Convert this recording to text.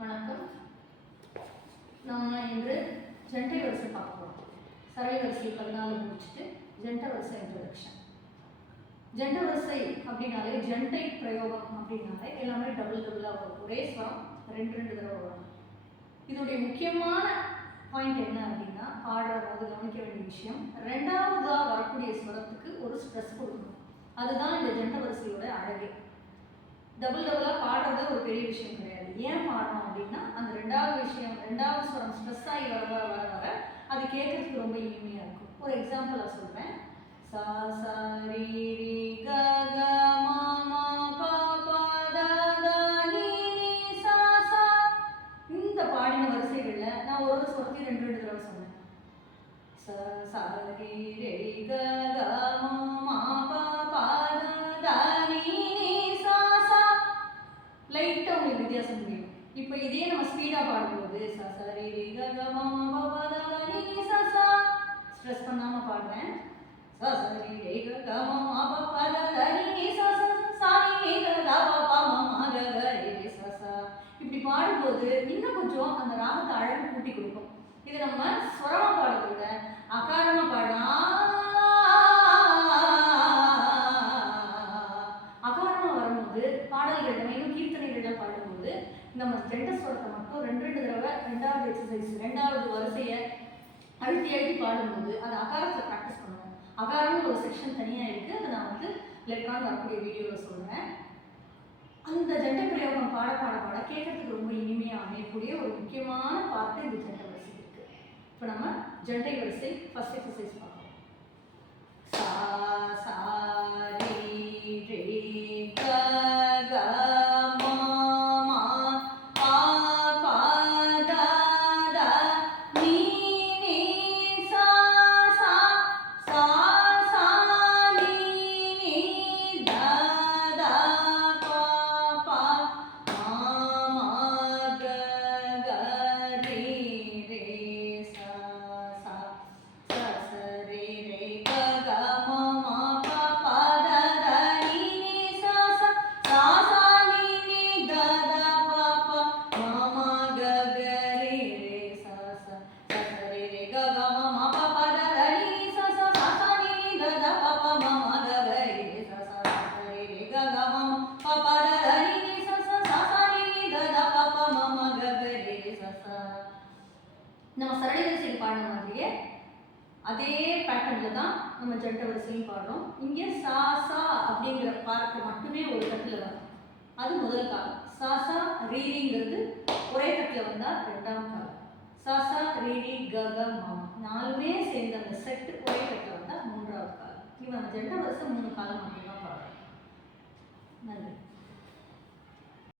வணக்கம். நாம் இன்று ஜெண்டை வரிசை பார்க்க போகிறோம். சரள வரிசை 14 முடிச்சுட்டு ஜெண்டை வரிசை இன்ட்ரடக்ஷன். ஜெண்டை வரிசை அப்படின்னாலே ஜெண்டை பிரயோகம் அப்படின்னாலே எல்லாமே டபுளாக வரும். ஒரே ஸ்வரம் 2 தடவை வரும். இதோடைய முக்கியமான பாயிண்ட் என்ன அப்படின்னா, பாடுறதாவது கவனிக்க வேண்டிய விஷயம், ரெண்டாவதாக வரக்கூடிய ஸ்வரத்துக்கு ஒரு ஸ்ட்ரெஸ் கொடுக்கணும். அதுதான் இந்த ஜெண்டை வரிசையோட அழகே. டபுளாக பாடுறது ஒரு பெரிய விஷயம் கிடையாது. ஏன் பாடணும் அப்படின்னா, அந்த ரெண்டாவது ஸ்வரம் ஸ்ட்ரெஸ் ஆகி வர வர வர வர அது கேட்கறதுக்கு ரொம்ப இனிமையாக இருக்கும். ஒரு எக்ஸாம்பிள் நான் சொல்கிறேன். சா சா ரீ ரீ க க மா மா பா பா த த நீ நீ சா சா. இந்த பாடின வரிசைகளில் நான் ஒரு ஸ்வரத்தையும் 2 தடவை சொன்னேன். ச சா ரீ ரீ க க மா மா பா பா த த நீ நீ சா சா. லைட்டாக உங்களுக்கு வித்தியாசம் புரியும். இப்போ இதே நம்ம ஸ்பீடாக பாடும்போது ச ச ரீ ரீ க க மா மா பா த த நீ நீ சா சா. ஸ்ட்ரெஸ் பண்ணாமல் பாடுறேன். ச ச ரீ ரீ க க மா மா பா பா த த நீ நீ சா சா சா நீ க த பா பா மா மா க க ரீ ரீ சா சா. இப்படி பாடும்போது இன்னும் கொஞ்சம் அந்த ராகத்தை அழகு கூட்டி கொடுக்கும். இது நம்ம ஸ்வரமாக பாடுறதை விட அகாரமாக பாடலாம். அகாரமாக வரும்போது பாடல்கள் இன்னும் கீர்த்தனைகள்லாம் பாடும்போது நம்ம ஜெண்டை ஸ்வரத்தை மட்டும் 2 தடவை ரெண்டாவது எக்ஸசைஸ், ரெண்டாவது வரிசையை அழுத்தி அழுத்தி பாடும்போது அது அகாரத்தில் ப்ராக்டிஸ் பண்ணுவோம். அகாரம்னு ஒரு செக்ஷன் தனியாக இருக்குது. அதை நான் லெட்டரான் வரக்கூடிய வீடியோவில் சொல்கிறேன். அந்த ஜெண்டை பிரயோகம் பாட பாட பாட கேட்கறதுக்கு ரொம்ப இனிமையாக அமையக்கூடிய ஒரு முக்கியமான பார்ட்டு இந்த ஜெண்டை வரிசை இருக்குது. இப்போ நம்ம ஜெண்டை வரிசை ஃபர்ஸ்ட் எக்ஸசைஸ் பார்க்கலாம். சா சா ரீ ரீ க க மா மா பா பா த த நீ நீ சா சா சா சா நீ நீ த த பா பா மா மா க க ரீ ரீ சா சா ச ச ரீ ரீ க க மா மா பா பா த த நீ நீ சா சா சா சா நீ நீ த த பா பா மா மா க க ரீ ரீ சா சா ச ச ரீ ரீ க க மா மா பா பா த த நீ நீ சா சா சா சா நீ நீ த த பா பா மா மா க க ரீ ரீ சா சா ச ரீ ரீ க க மா பா பா த த நீ நீ சா சா சா சா நீ நீ த த பா பா மா மா க க ரீ ரீ சா சா. நம்ம சரள வரிசையில் பாடின மாதிரியே அதே பேட்டர்னில் தான் நம்ம ஜெண்டை வரிசையும் பாடுறோம். இங்கே சா சா அப்படிங்கிற பார்ட்டு மட்டுமே ஒரு தட்டில் வரும். அது முதல் காலம். சா சா ரீரிங்கிறது ஒரே தட்டில் வந்தால் 2ஆம் காலம். சா சா ரீரி க க மாமா 4மே சேர்ந்து அந்த செட்டு ஒரே தட்டில் வந்தால் 3ஆவது காலம். இப்போ நம்ம ஜெண்டை வரிசை 3 காலம்